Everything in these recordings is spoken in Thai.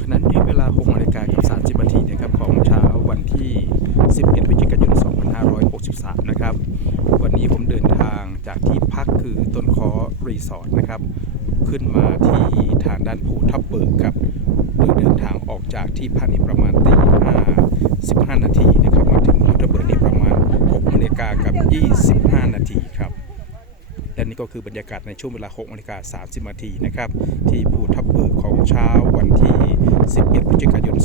ขณะนี้เวลา6นาฬิกากับ30นาทีนะครับของเช้าวันที่ 11พฤศจิกายน 2563 นะครับ วันนี้ผมเดินทางจากที่พักคือต้นคอรีสอร์ทนะครับ ขึ้นมาที่ทางด้านภูทับเบิกครับโดยเดินทางออกจากที่พักนี่ประมาณตีห้า15นาทีนะครับ มาถึงภูทับเบิกนี่ประมาณ6นาฬิกากับ25นาทีครับ และนี่ก็คือบรรยากาศในช่วงเวลา6นาฬิกา30นาทีนะครับ ที่ภูทับเบิกของเช้าวันที่ 11พฤศจิกายน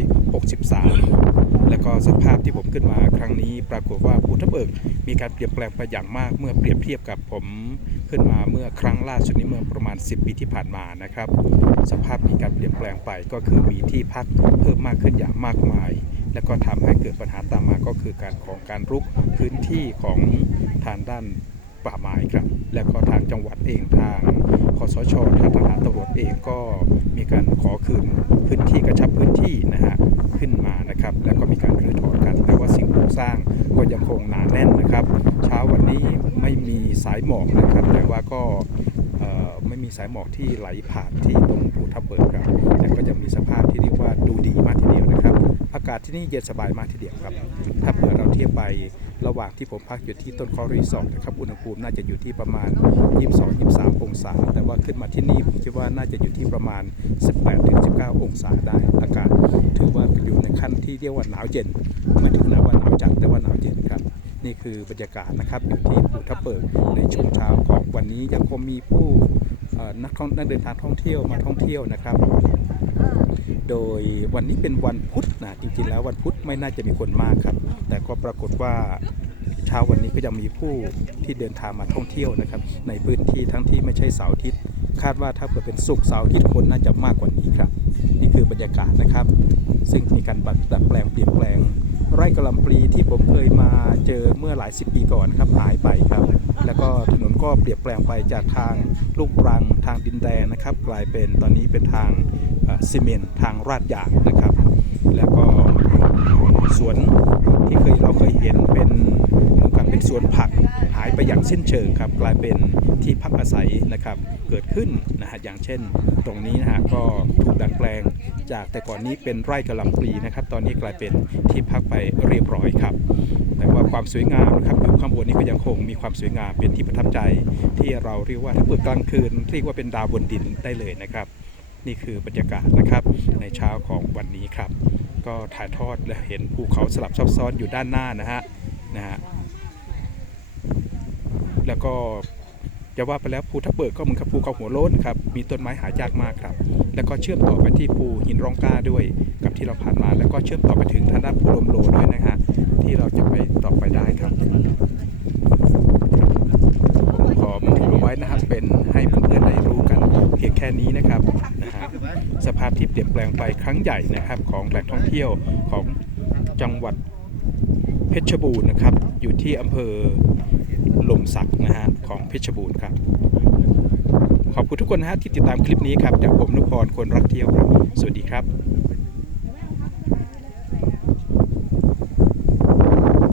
2563 และก็สภาพที่ผมขึ้นมาครั้งนี้ ปรากฏว่าภูทับเบิกมีการเปลี่ยนแปลงไปอย่างมากเมื่อเปรียบเทียบกับผมขึ้นมาเมื่อครั้งล่าสุดนี้เมื่อประมาณ 10 ปีที่ผ่านมานะครับ สภาพมีการเปลี่ยนแปลงไปก็คือมีที่พักเพิ่มมากขึ้นอย่างมากมายและก็ทำให้เกิดปัญหาตามมาก็คือการของการรุกพื้นที่ของทางด้าน ป่าไม้ครับ และก็ทางจังหวัดเองทางคสชทางทหารตำรวจเองก็มีการขอคืนพื้นที่กระชับพื้นที่นะฮะขึ้นมานะครับ แล้วก็มีการรื้อถอนกัน แต่ว่าสิ่งปลูกสร้างก็ยังคงหนาแน่นนะครับ เช้าวันนี้ไม่มีสายหมอกนะครับ แต่ว่าก็ไม่มีสายหมอกที่ไหลผ่านที่ตรงภูทับเบิกครับแต่ก็ยังมีสภาพที่เรียกว่าดูดีมากทีเดียวนะครับ อากาศที่นี่เย็นสบายมากทีเดียวครับ ไป ระหว่างที่ผมพักอยู่ที่ต้นคอรีสอร์ทนะครับอุณหภูมิน่าจะอยู่ที่ประมาณ 22-23 องศา แต่ว่าขึ้นมาที่นี่ผมคิดว่าน่าจะอยู่ที่ประมาณ 18-19 องศาได้อากาศถือว่าอยู่ในขั้นที่เรียกว่าหนาวเย็นไม่ถึงหนะว่าหนาวจัดแต่ว่าหนาวเย็นครับนี่คือบรรยากาศนะครับอยู่ที่ภูทับเบิกในช่วงเช้าของวันนี้ยังคงมีผู้นักท่องนักเดินทางท่องเที่ยวมาท่องเที่ยวนะครับ โดยวันนี้เป็นวันพุธนะจริงๆแล้ววันพุธไม่น่าจะมีคนมากครับ แต่ก็ปรากฏว่าเช้าวันนี้ก็ยังมีผู้ที่เดินทางมาท่องเที่ยวนะครับ ในพื้นที่ทั้งที่ไม่ใช่เสาร์อาทิตย์คาดว่าถ้าเกิดเป็นศุกร์เสาร์อาทิตย์คนน่าจะมากกว่านี้ครับ นี่คือบรรยากาศนะครับ ซึ่งมีการดัดแปลงเปลี่ยนแปลง ไร่กะหลำปลีที่ผมเคยมาเจอเมื่อหลายสิบปีก่อนครับหายไปครับ แล้วก็ถนนก็เปลี่ยนแปลงไปจากทางลูกรังทางดินแดงนะครับ กลายเป็นตอนนี้เป็นทางซีเมนต์ทางราดยางนะครับ แล้วก็สวนที่เคยเราเคยเห็นเป็น ไปอย่างสิ้นเชิงครับกลายเป็นที่พักอาศัยนะครับเกิดขึ้นนะฮะอย่างเช่น ตรงนี้นะฮะก็ถูกดัดแปลง จากแต่ก่อนนี้เป็นไร่กระหล่ำปลีนะครับ ตอนนี้กลายเป็นที่พักไปเรียบร้อยครับแต่ว่าความสวยงามนะครับอยู่ข้างบนนี้ก็ยังคงมีความสวยงามเป็นที่ประทับใจ ที่เราเรียกว่าถ้าเปิดกลางคืนเรียกว่าเป็นดาวบนดินได้เลยนะครับ นี่คือบรรยากาศนะครับในเช้าของวันนี้ครับ ก็ถ่ายทอดและเห็นภูเขาสลับซับซ้อนอยู่ด้านหน้านะฮะนะฮะ แล้วก็จะว่าไปแล้วภูทับเบิกก็เหมือนกับภูเขาหัวโล้นครับมีต้นไม้หายากมากครับ แล้วก็เชื่อมต่อไปที่ภูหินร่องกล้าด้วยกับที่เราผ่านมา แล้วก็เชื่อมต่อไปถึงทางด้านภูลมโลด้วยนะฮะที่เราจะไปต่อไปได้ครับผมขอเอาไว้นะครับเป็นให้เพื่อนๆได้รู้กันเพียงแค่นี้นะครับนะฮะสภาพที่เปลี่ยนแปลงไปครั้งใหญ่นะครับ ของแหล่งท่องเที่ยวของจังหวัด ชรบูรณ์นะครับ อยู่ที่อำเภอหลมสักนะฮะของเพชรบูรณ์ครับ ขอบคุณทุกคนนะฮะที่ติดตามคลิปนี้ครับจากผมนุพรคนรักเที่ยวครับ สวัสดีครับ